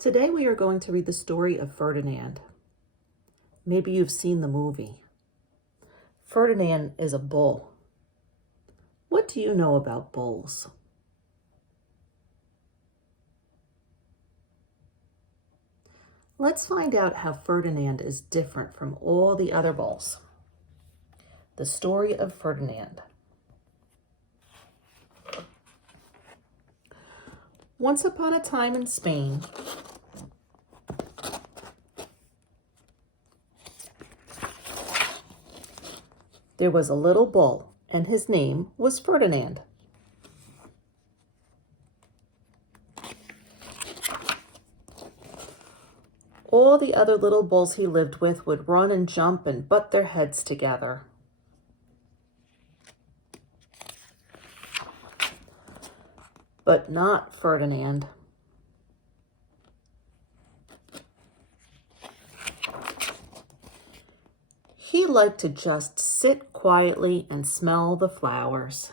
Today we are going to read the story of Ferdinand. Maybe you've seen the movie. Ferdinand is a bull. What do you know about bulls? Let's find out how Ferdinand is different from all the other bulls. The story of Ferdinand. Once upon a time in Spain, there was a little bull, and his name was Ferdinand. All the other little bulls he lived with would run and jump and butt their heads together. But not Ferdinand. He liked to just sit quietly and smell the flowers.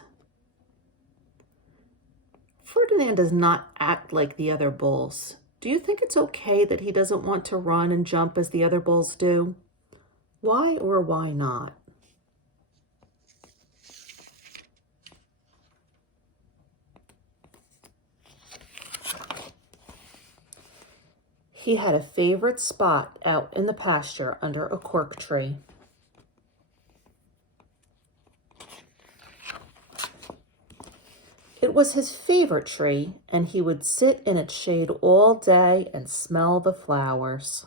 Ferdinand does not act like the other bulls. Do you think it's okay that he doesn't want to run and jump as the other bulls do? Why or why not? He had a favorite spot out in the pasture under a cork tree. It was his favorite tree, and he would sit in its shade all day and smell the flowers.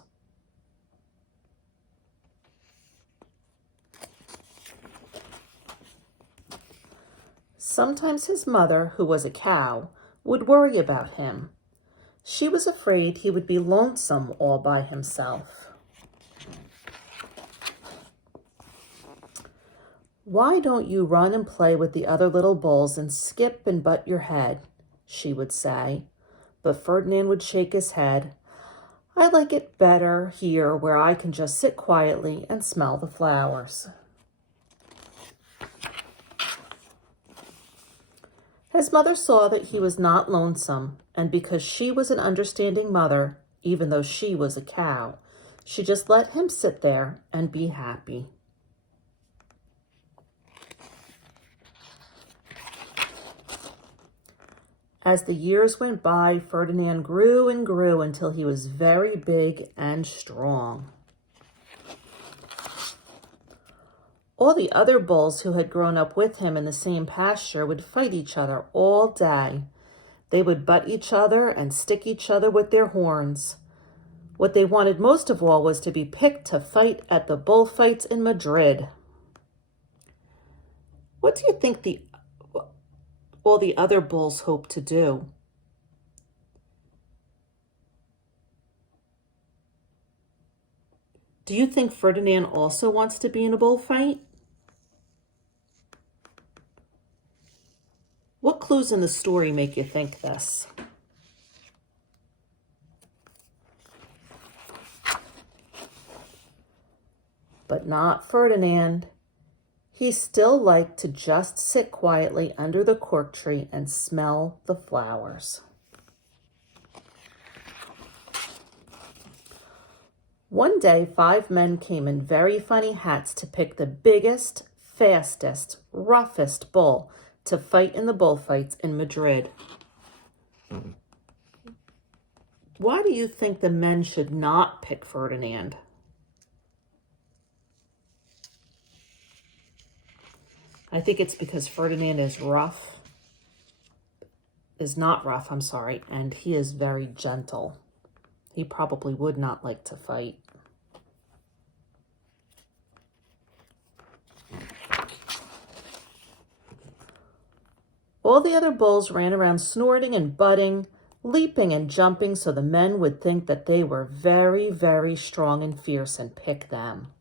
Sometimes his mother, who was a cow, would worry about him. She was afraid he would be lonesome all by himself. "Why don't you run and play with the other little bulls and skip and butt your head?" she would say. But Ferdinand would shake his head. "I like it better here where I can just sit quietly and smell the flowers." His mother saw that he was not lonesome, and because she was an understanding mother, even though she was a cow, she just let him sit there and be happy. As the years went by, Ferdinand grew and grew until he was very big and strong. All the other bulls who had grown up with him in the same pasture would fight each other all day. They would butt each other and stick each other with their horns. What they wanted most of all was to be picked to fight at the bullfights in Madrid. What do you think all the other bulls hope to do? Do you think Ferdinand also wants to be in a bullfight? What clues in the story make you think this? But not Ferdinand. He still liked to just sit quietly under the cork tree and smell the flowers. One day, 5 men came in very funny hats to pick the biggest, fastest, roughest bull to fight in the bullfights in Madrid. Why do you think the men should not pick Ferdinand? I think it's because Ferdinand is not rough, and he is very gentle. He probably would not like to fight. All the other bulls ran around snorting and butting, leaping and jumping so the men would think that they were very, very strong and fierce and pick them.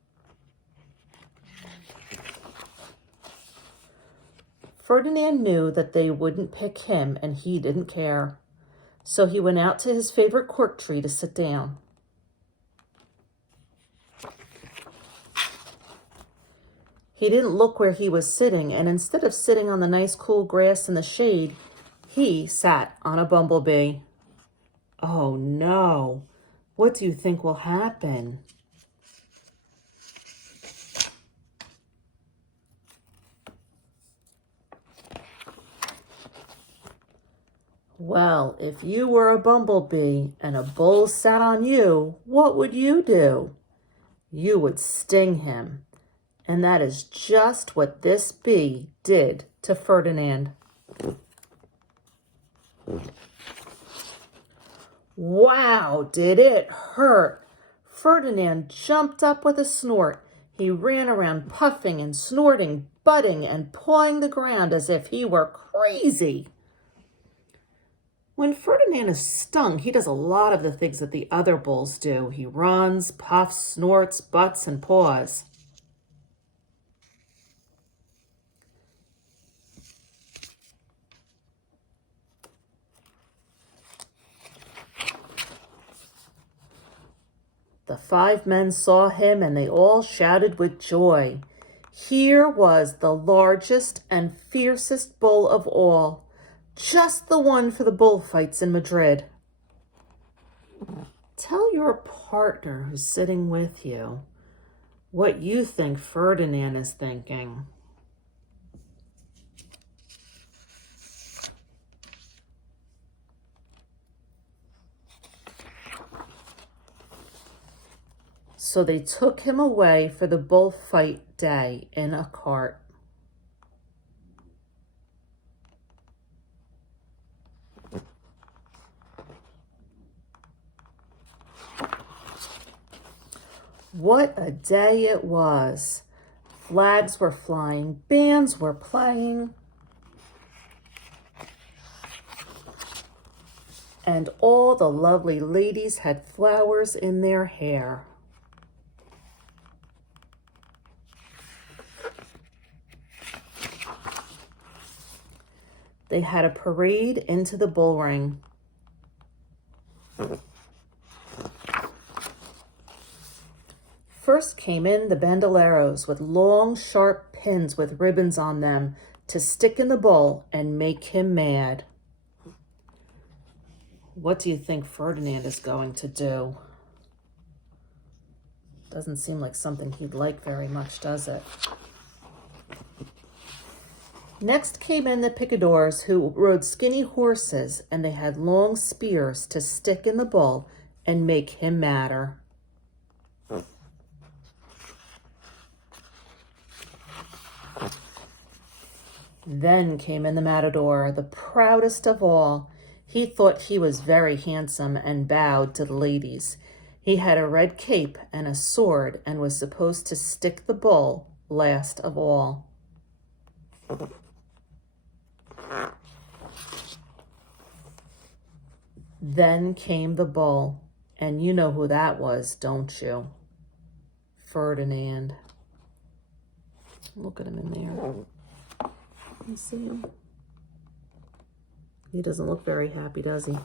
Ferdinand knew that they wouldn't pick him, and he didn't care. So he went out to his favorite cork tree to sit down. He didn't look where he was sitting, and instead of sitting on the nice cool grass in the shade, he sat on a bumblebee. Oh no, what do you think will happen? Well, if you were a bumblebee and a bull sat on you, what would you do? You would sting him. And that is just what this bee did to Ferdinand. Wow, did it hurt! Ferdinand jumped up with a snort. He ran around puffing and snorting, butting and pawing the ground as if he were crazy. When Ferdinand is stung, he does a lot of the things that the other bulls do. He runs, puffs, snorts, butts, and paws. The 5 men saw him, and they all shouted with joy. Here was the largest and fiercest bull of all, just the one for the bullfights in Madrid. Tell your partner who's sitting with you what you think Ferdinand is thinking. So they took him away for the bullfight day in a cart. What a day it was. Flags were flying, bands were playing, and all the lovely ladies had flowers in their hair. They had a parade into the bull ring. First came in the bandoleros with long, sharp pins with ribbons on them to stick in the bull and make him mad. What do you think Ferdinand is going to do? Doesn't seem like something he'd like very much, does it? Next came in the picadors, who rode skinny horses, and they had long spears to stick in the bull and make him madder. Then came in the matador, the proudest of all. He thought he was very handsome and bowed to the ladies. He had a red cape and a sword and was supposed to stick the bull last of all. Then came the bull, and you know who that was, don't you? Ferdinand. Look at him in there. You see him? He doesn't look very happy, does he?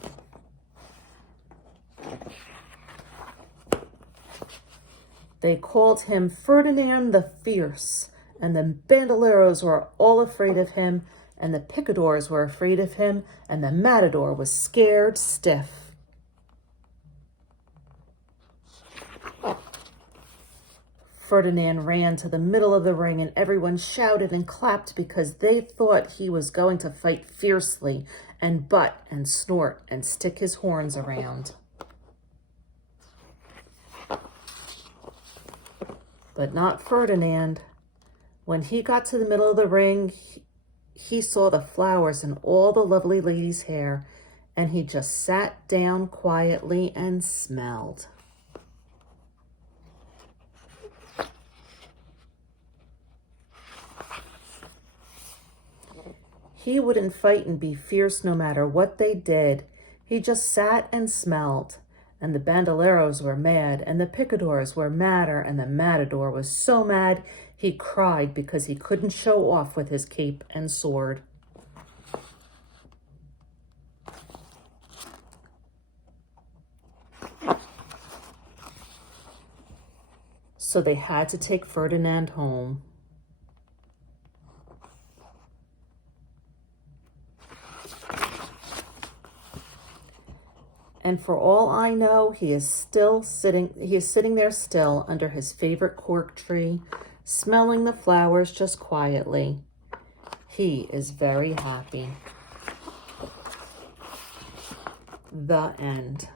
They called him Ferdinand the Fierce, and the bandoleros were all afraid of him, and the picadors were afraid of him, and the matador was scared stiff. Ferdinand ran to the middle of the ring, and everyone shouted and clapped because they thought he was going to fight fiercely and butt and snort and stick his horns around. But not Ferdinand. When he got to the middle of the ring, he saw the flowers in all the lovely ladies' hair, and he just sat down quietly and smelled. He wouldn't fight and be fierce no matter what they did. He just sat and smelled. And the bandoleros were mad, and the picadors were madder, and the matador was so mad he cried because he couldn't show off with his cape and sword. So they had to take Ferdinand home. And for all I know, he is sitting there still under his favorite cork tree, smelling the flowers just quietly. He is very happy. The end.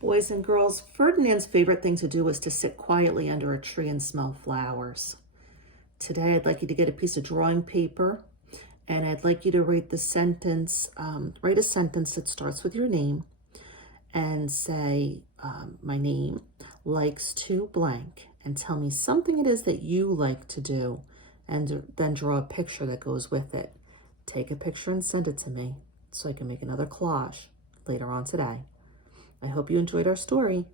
Boys and girls, Ferdinand's favorite thing to do was to sit quietly under a tree and smell flowers. Today, I'd like you to get a piece of drawing paper, and I'd like you to write a sentence that starts with your name and say, my name likes to blank, and tell me something it is that you like to do, and then draw a picture that goes with it. Take a picture and send it to me so I can make another collage later on today. I hope you enjoyed our story.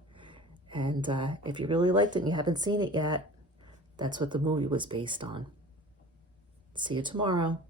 And if you really liked it and you haven't seen it yet, that's what the movie was based on. See you tomorrow.